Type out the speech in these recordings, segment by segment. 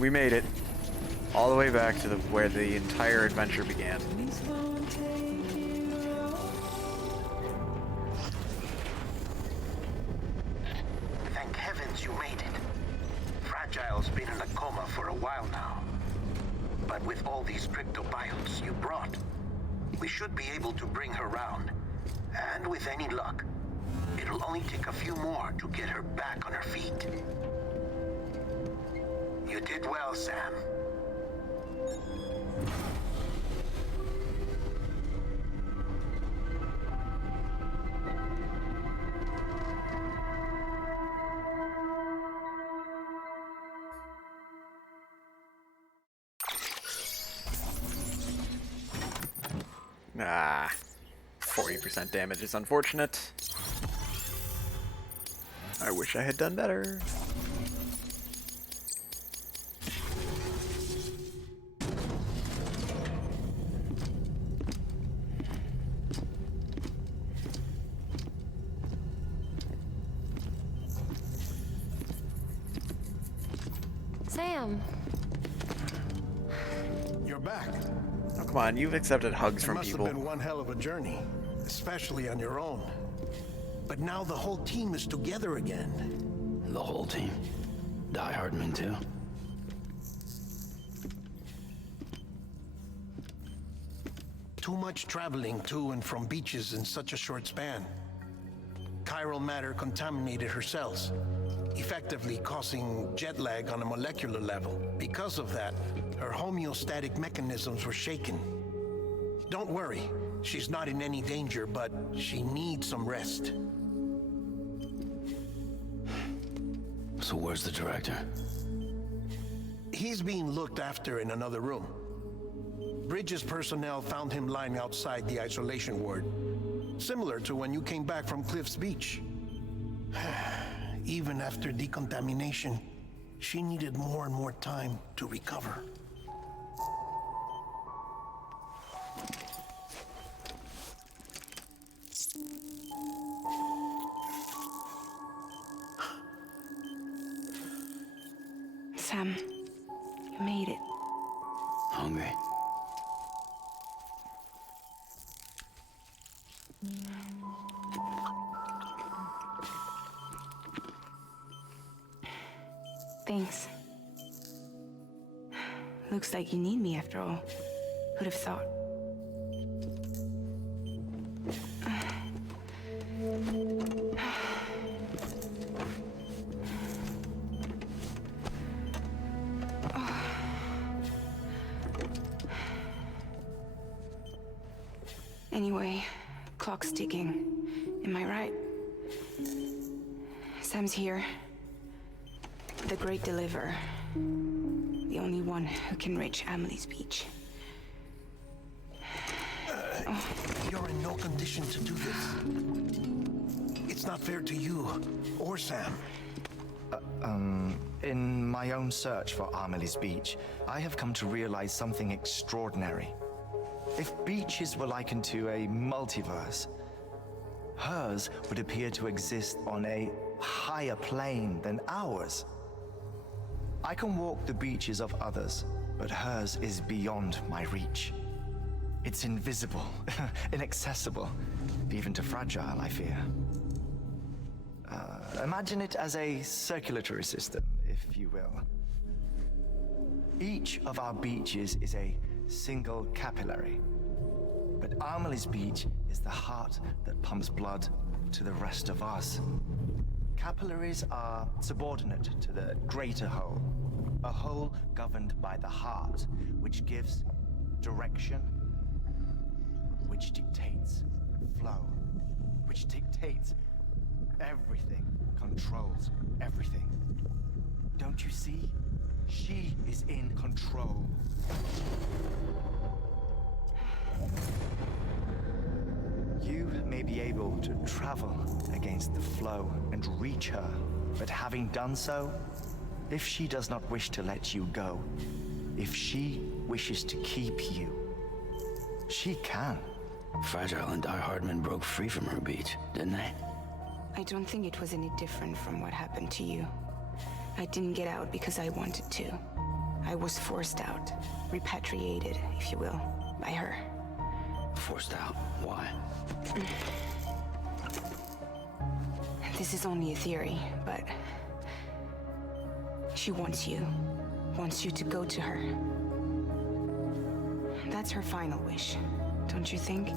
We made it. All the way back to where the entire adventure began. Thank heavens you made it. Fragile's been in a coma for a while now. But with all these cryptobiotes you brought, we should be able to bring her round. And with any luck, it'll only take a few more to get her back on her feet. You did well, Sam. Ah, 40% damage is unfortunate. I wish I had done better. Sam. You're back. Oh, come on, you've accepted hugs from It must people. have been one hell of a journey, especially on your own. But now the whole team is together again. The whole team. Die-Hardman too. Too much traveling to and from beaches in such a short span. Chiral matter contaminated her cells, effectively causing jet lag on a molecular level. Because of that, her homeostatic mechanisms were shaken. Don't worry, she's not in any danger, but she needs some rest. So where's the director? He's being looked after in another room. Bridges personnel found him lying outside the isolation ward, similar to when you came back from Cliff's Beach. Even after decontamination, she needed more and more time to recover. Sam, you made it. Hungry? Thanks. Looks like you need me after all. Who'd have thought? Anyway, clock's ticking. Am I right? Sam's here. The Great Deliverer. The only one who can reach Amelie's beach. You're in no condition to do this. It's not fair to you or Sam. In my own search for Amelie's beach, I have come to realize something extraordinary. If beaches were likened to a multiverse, hers would appear to exist on a higher plane than ours. I can walk the beaches of others, but hers is beyond my reach. It's invisible, inaccessible, even to Fragile, I fear. Imagine it as a circulatory system, if you will. Each of our beaches is a single capillary, but Amelie's beach is the heart that pumps blood to the rest of us. Capillaries are subordinate to the greater whole, a whole governed by the heart, which gives direction, which dictates flow, which dictates everything, controls everything. Don't you see? She is in control. You may be able to travel against the flow and reach her, but having done so, if she does not wish to let you go, if she wishes to keep you, she can. Fragile and Die-Hardman broke free from her beach, didn't they? I don't think it was any different from what happened to you. I didn't get out because I wanted to. I was forced out, repatriated, if you will, by her. Forced out? Why? This is only a theory, but she wants you to go to her. That's her final wish, don't you think?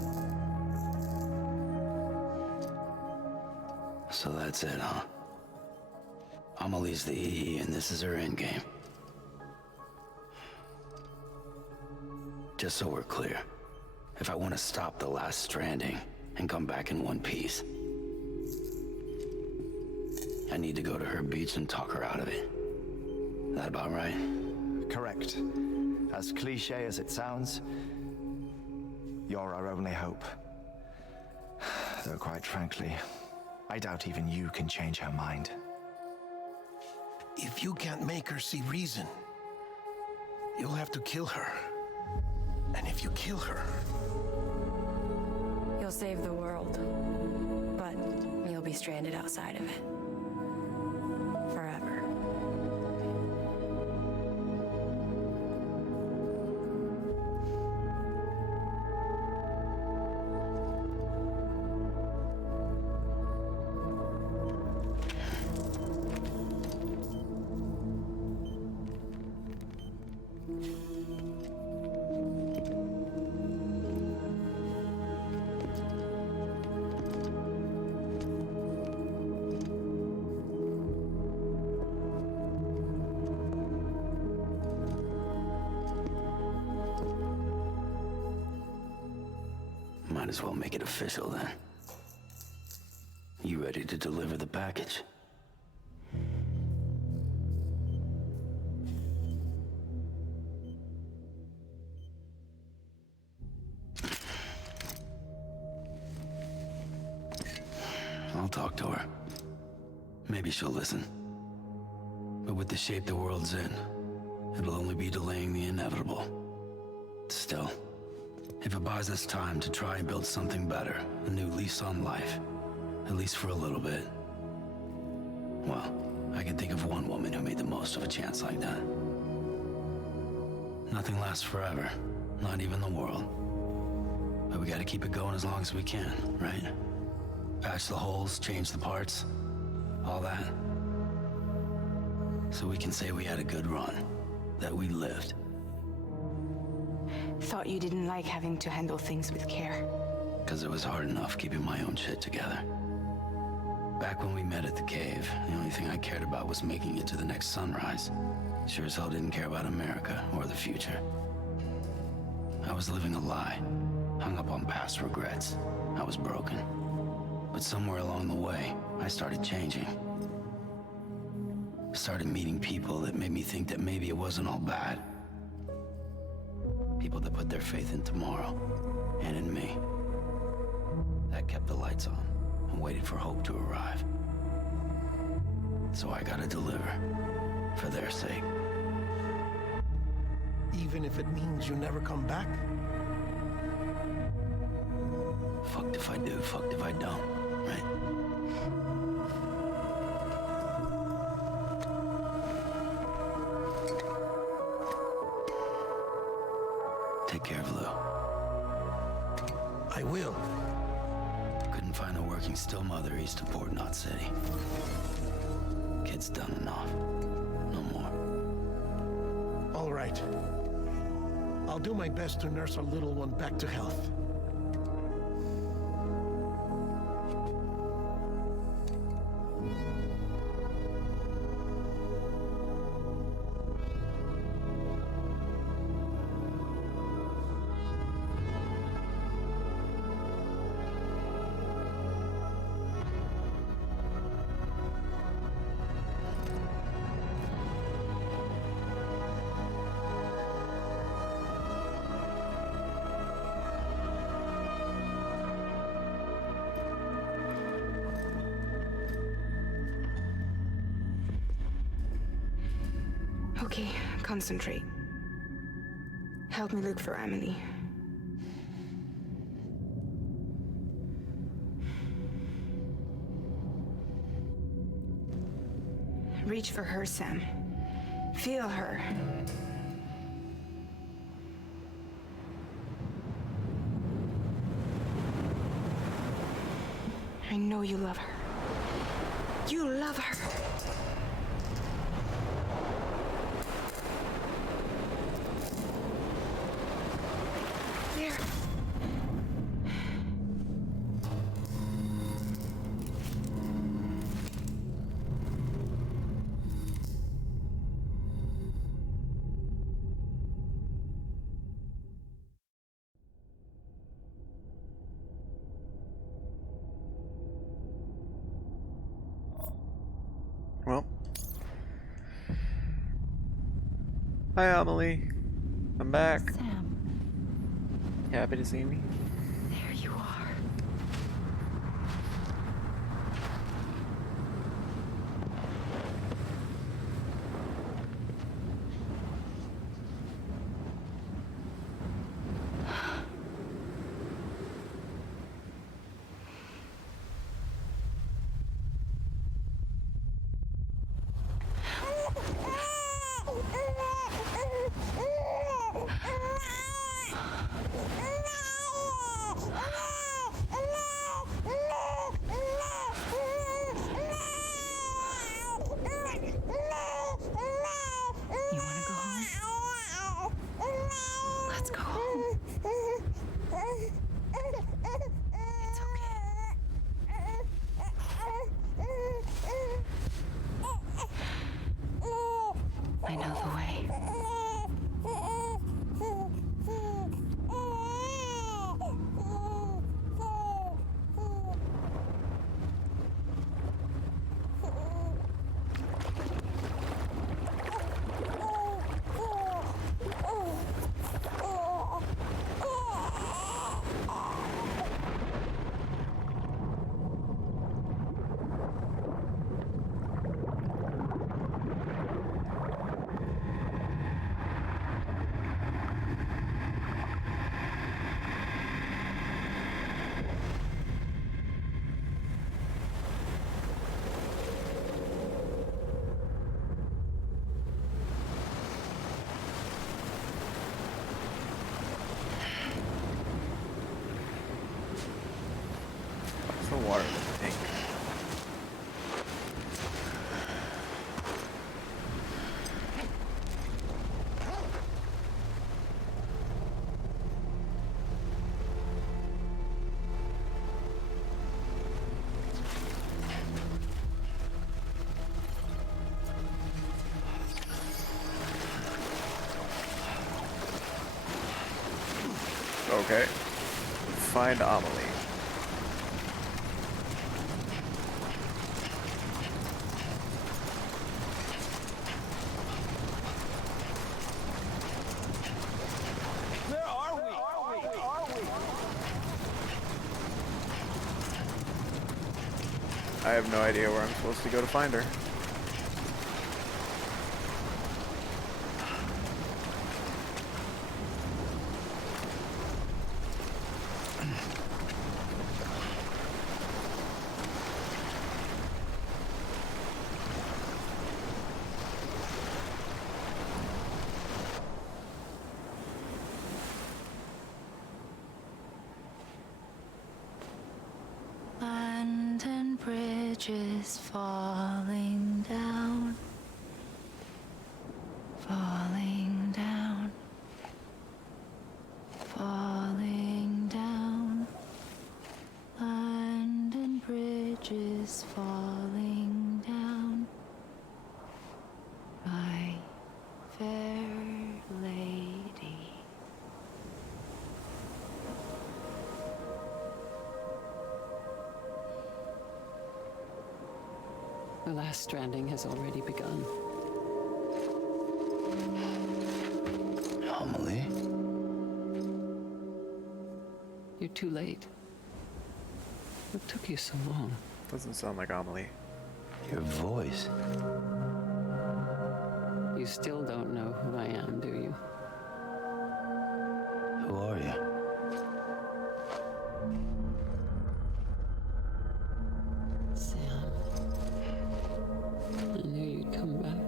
So that's it, huh? Amelie's the EE, and this is her endgame. Just so we're clear, if I want to stop the last Stranding and come back in one piece, I need to go to her beach and talk her out of it. That about right? Correct. As cliche as it sounds, you're our only hope. Though quite frankly, I doubt even you can change her mind. If you can't make her see reason, you'll have to kill her. And if you kill her, You'll save the world, but you'll be stranded outside of it. Forever. Might as well make it official then. You ready to deliver the package? I'll talk to her. Maybe she'll listen. But with the shape the world's in, it'll only be delaying the inevitable. Still, if it buys us time to try and build something better, a new lease on life, at least for a little bit, well, I can think of one woman who made the most of a chance like that. Nothing lasts forever, not even the world. But we gotta keep it going as long as we can, right? Patch the holes, change the parts, all that. So we can say we had a good run, that we lived. Thought you didn't like having to handle things with care. Because it was hard enough keeping my own shit together. Back when we met at the cave, the only thing I cared about was making it to the next sunrise. Sure as hell didn't care about America or the future. I was living a lie, hung up on past regrets. I was broken. But somewhere along the way, I started changing. Started meeting people that made me think that maybe it wasn't all bad. People that put their faith in tomorrow, and in me. That kept the lights on, and waited for hope to arrive. So I gotta deliver, for their sake. even if it means you never come back? Fucked if I do, fucked if I don't, right? Take care of Lou. I will. Couldn't find a working still mother east of Port Knot City. Kid's done enough. No more. All right. I'll do my best to nurse our little one back to health. Okay, concentrate. Help me look for Amelie. Reach for her, Sam. Feel her. I know you love her. You love her. There. Well. Hi, Amelie. I'm back. Sam, You happy to see me? there you are. You want to go home? Let's go home. It's okay. I know the way. What's the water look pink? Okay. Find Amelie. I have no idea where I'm supposed to go to find her. London Bridge is falling down, falling down, falling down. London Bridge is falling down, my fair lady. The last stranding has already begun. Amelie? You're too late. What took you so long? Doesn't sound like Amelie. Your voice. You still don't know who I am, do you? Who are you? Sam. I knew you'd come back.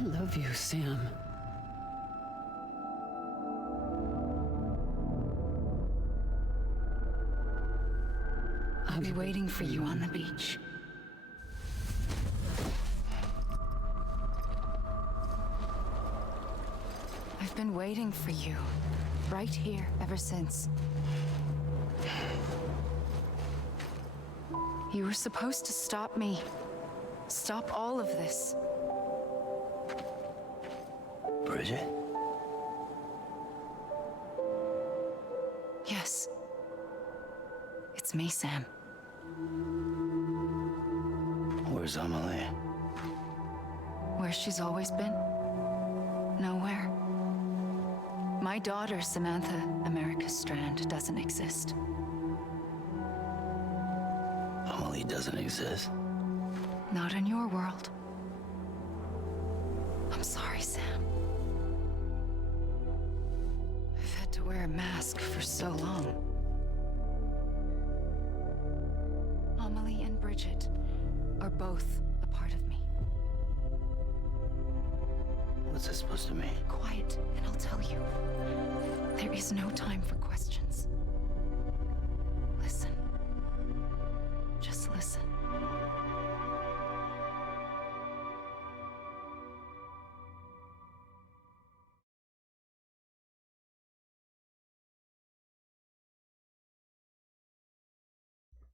I love you, Sam. I'll be waiting for you on the beach. I've been waiting for you, right here, ever since. You were supposed to stop me. Stop all of this. Bridget? Yes. It's me, Sam. Where's Amelie? Where she's always been. Nowhere. My daughter, Samantha America Strand, doesn't exist. Amelie doesn't exist. Not in your world. I'm sorry, Sam. I've had to wear a mask for so long. Amelie and Bridget are both a part of me. What's this supposed to mean? Quiet, and I'll tell you. There is no time for questions. Listen. Just listen.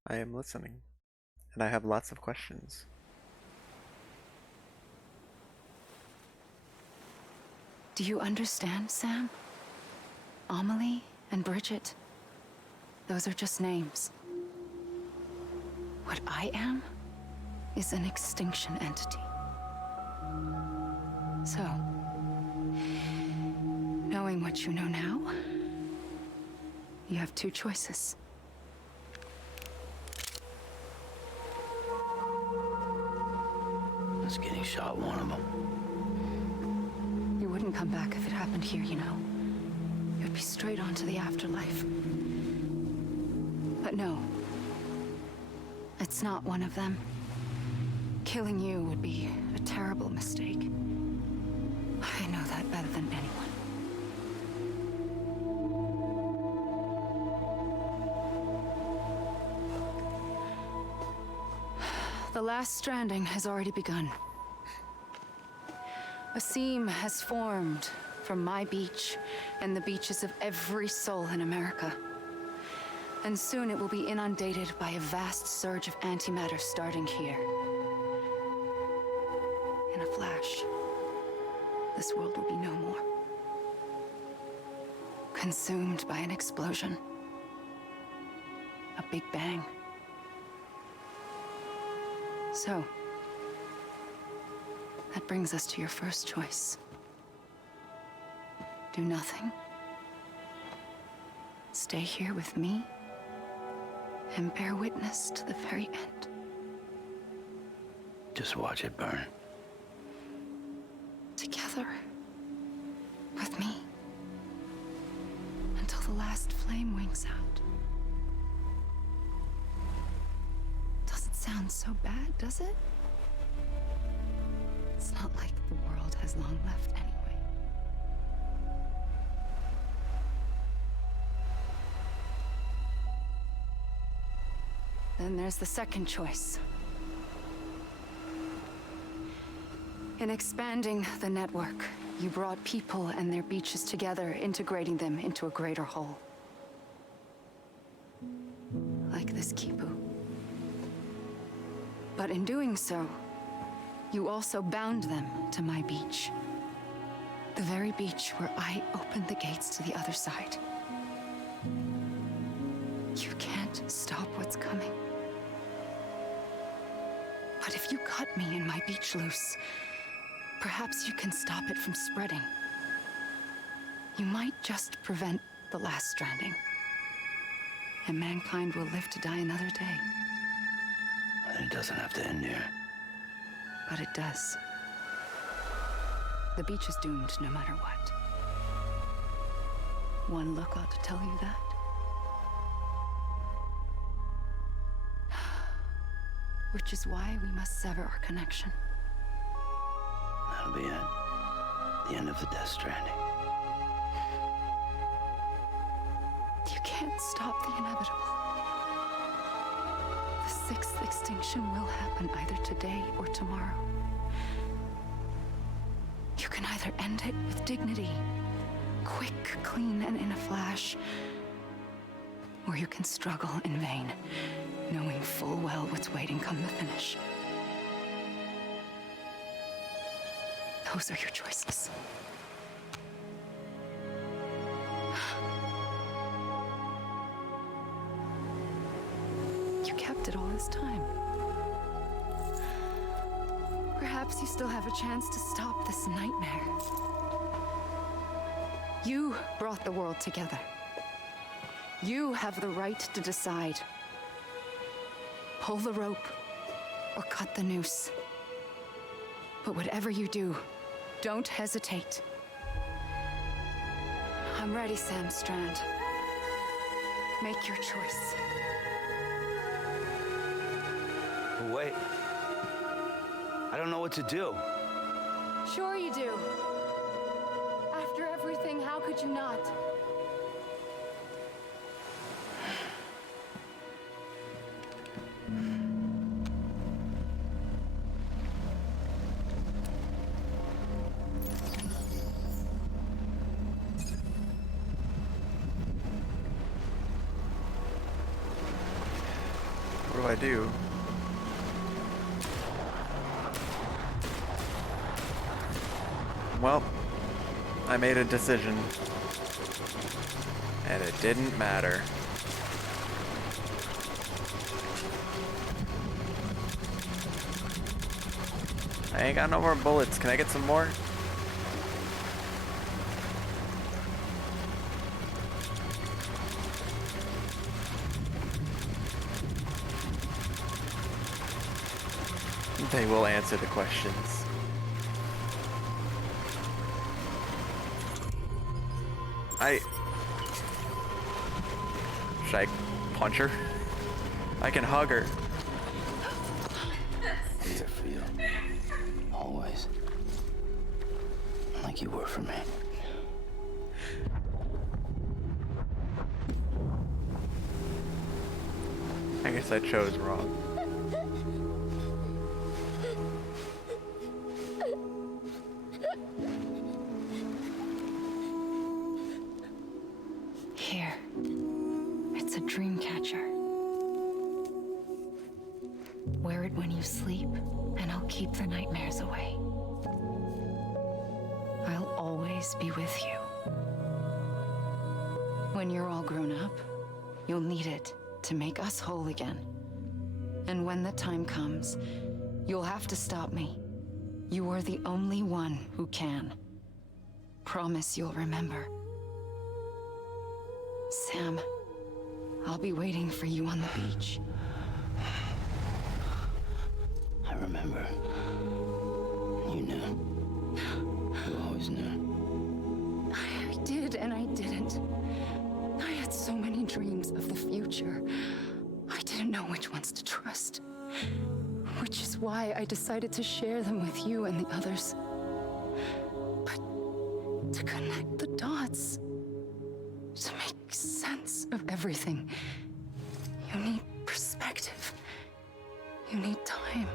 I am listening, and I have lots of questions. Do you understand, Sam? Amelie and Bridget, those are just names. What I am is an extinction entity. So, knowing what you know now, you have two choices. Is getting shot one of them? You wouldn't come back if it happened here, you know. You'd be straight on to the afterlife. But no. It's not one of them. Killing you would be a terrible mistake. I know that better than anyone. The last stranding has already begun. A seam has formed from my beach and the beaches of every soul in America. And soon it will be inundated by a vast surge of antimatter starting here. In a flash, this world will be no more. Consumed by an explosion. A big bang. So, that brings us to your first choice. Do nothing. Stay here with me and bear witness to the very end. Just watch it burn. Together. With me. Until the last flame winks out. Doesn't sound so bad, does it? It's not like the world has long left anyway. Then there's the second choice. In expanding the network, you brought people and their beaches together, integrating them into a greater whole. Like this Kipu. But in doing so, you also bound them to my beach. The very beach where I opened the gates to the other side. You can't stop what's coming. But if you cut me and my beach loose, perhaps you can stop it from spreading. You might just prevent the last stranding. And mankind will live to die another day. It doesn't have to end here. But it does. The beach is doomed no matter what. One look ought to tell you that. Which is why we must sever our connection. I That'll be it. The end of the Death Stranding. You can't stop the inevitable. The sixth extinction will happen either today or tomorrow. You can either end it with dignity, quick, clean, and in a flash, or you can struggle in vain, knowing full well what's waiting come the finish. Those are your choices. You kept it all this time. Perhaps you still have a chance to stop this nightmare. You brought the world together. You have the right to decide. Pull the rope or cut the noose. But whatever you do, don't hesitate. I'm ready, Sam Strand. Make your choice. Wait. I don't know what to do. Sure you do. After everything, how could you not? What do I do? Well, I made a decision. And it didn't matter. I ain't got no more bullets. Can I get some more? They will answer the questions. Should I punch her? I can hug her. I'm here for you. Always. Like you were for me. I guess I chose wrong. Here. It's a dream catcher. Wear it when you sleep, and I'll keep the nightmares away. I'll always be with you. When you're all grown up, you'll need it to make us whole again. And when the time comes, you'll have to stop me. You are the only one who can. Promise you'll remember. Sam, I'll be waiting for you on the beach. I remember. You knew. You always knew. I did and I didn't. I had so many dreams of the future. I didn't know which ones to trust. Which is why I decided to share them with you and the others. But to connect the dots, to make sense of everything, you need perspective. You need time.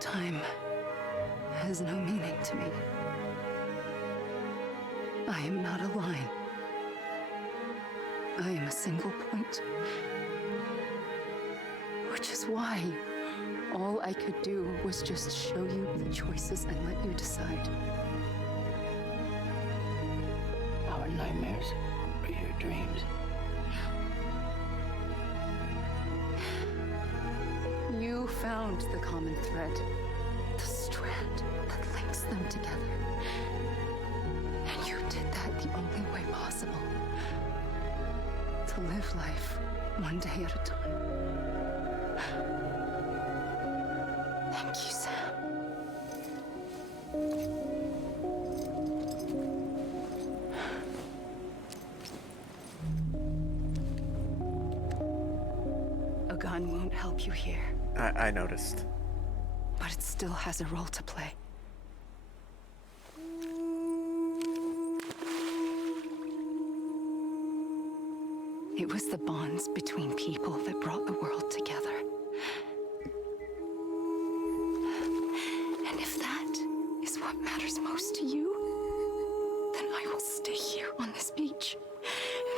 Time has no meaning to me. I am not a line. I am a single point. Which is why all I could do was just show you the choices and let you decide. Our nightmares are your dreams. You found the common thread, the strand that links them together. And you did that the only way possible. To live life one day at a time. Thank you, Sam. A gun won't help you here. I noticed. but it still has a role to play. It was the bonds between people that brought the world together. And if that is what matters most to you, then I will stay here on this beach.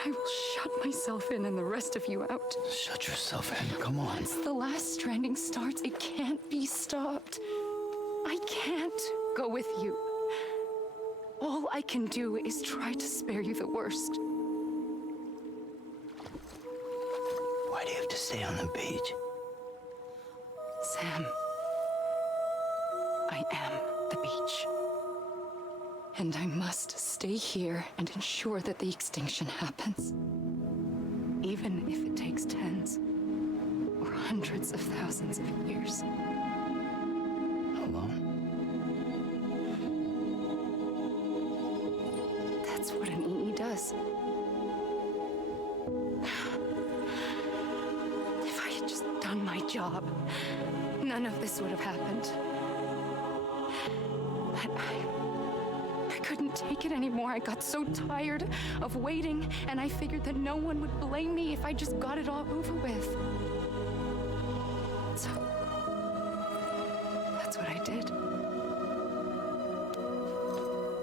And I will shut myself in and the rest of you out. Shut yourself in, come on. Once the last stranding starts, it can't be stopped. I can't go with you. All I can do is try to spare you the worst. Why do you have to stay on the beach? Sam, I am the beach. And I must stay here and ensure that the extinction happens. Even if it takes tens or hundreds of thousands of years. Alone? That's what an EE does. If I had just done my job, none of this would have happened. But I couldn't take it anymore. I got so tired of waiting, and I figured that no one would blame me if I just got it all over with. So, that's what I did.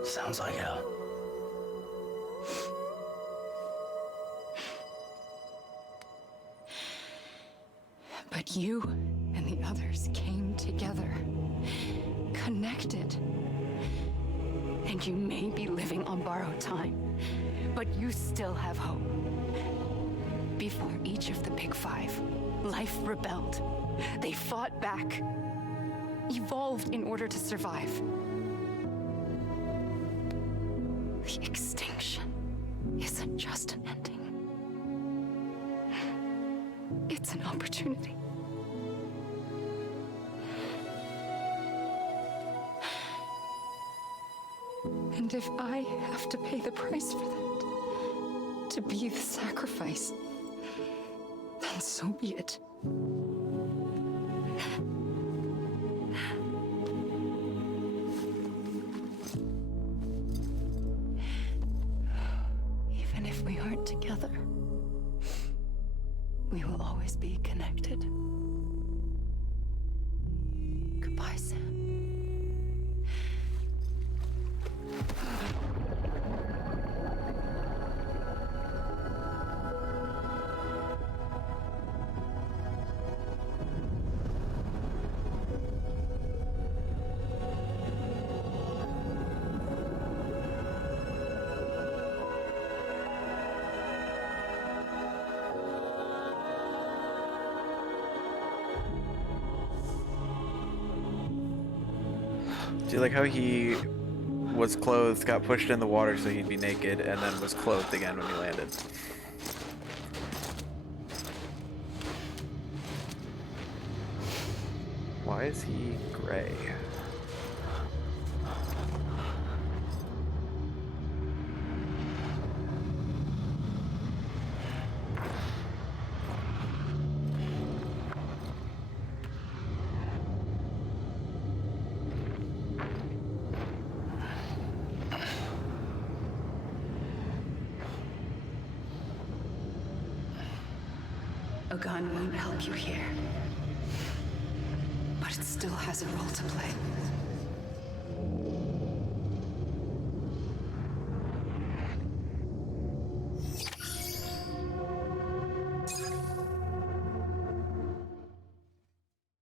Sounds like hell. But you and the others came together, connected. And you may be living on borrowed time, but you still have hope. Before each of the Big Five, life rebelled. They fought back, evolved in order to survive. The extinction isn't just an ending. It's an opportunity. And if I have to pay the price for that, to be the sacrifice, then so be it. Even if we aren't together, we will always be connected. Goodbye, Sam. Do you like how he was clothed, got pushed in the water so he'd be naked, and then was clothed again when he landed? Why is he gray? A gun won't help you here, but it still has a role to play.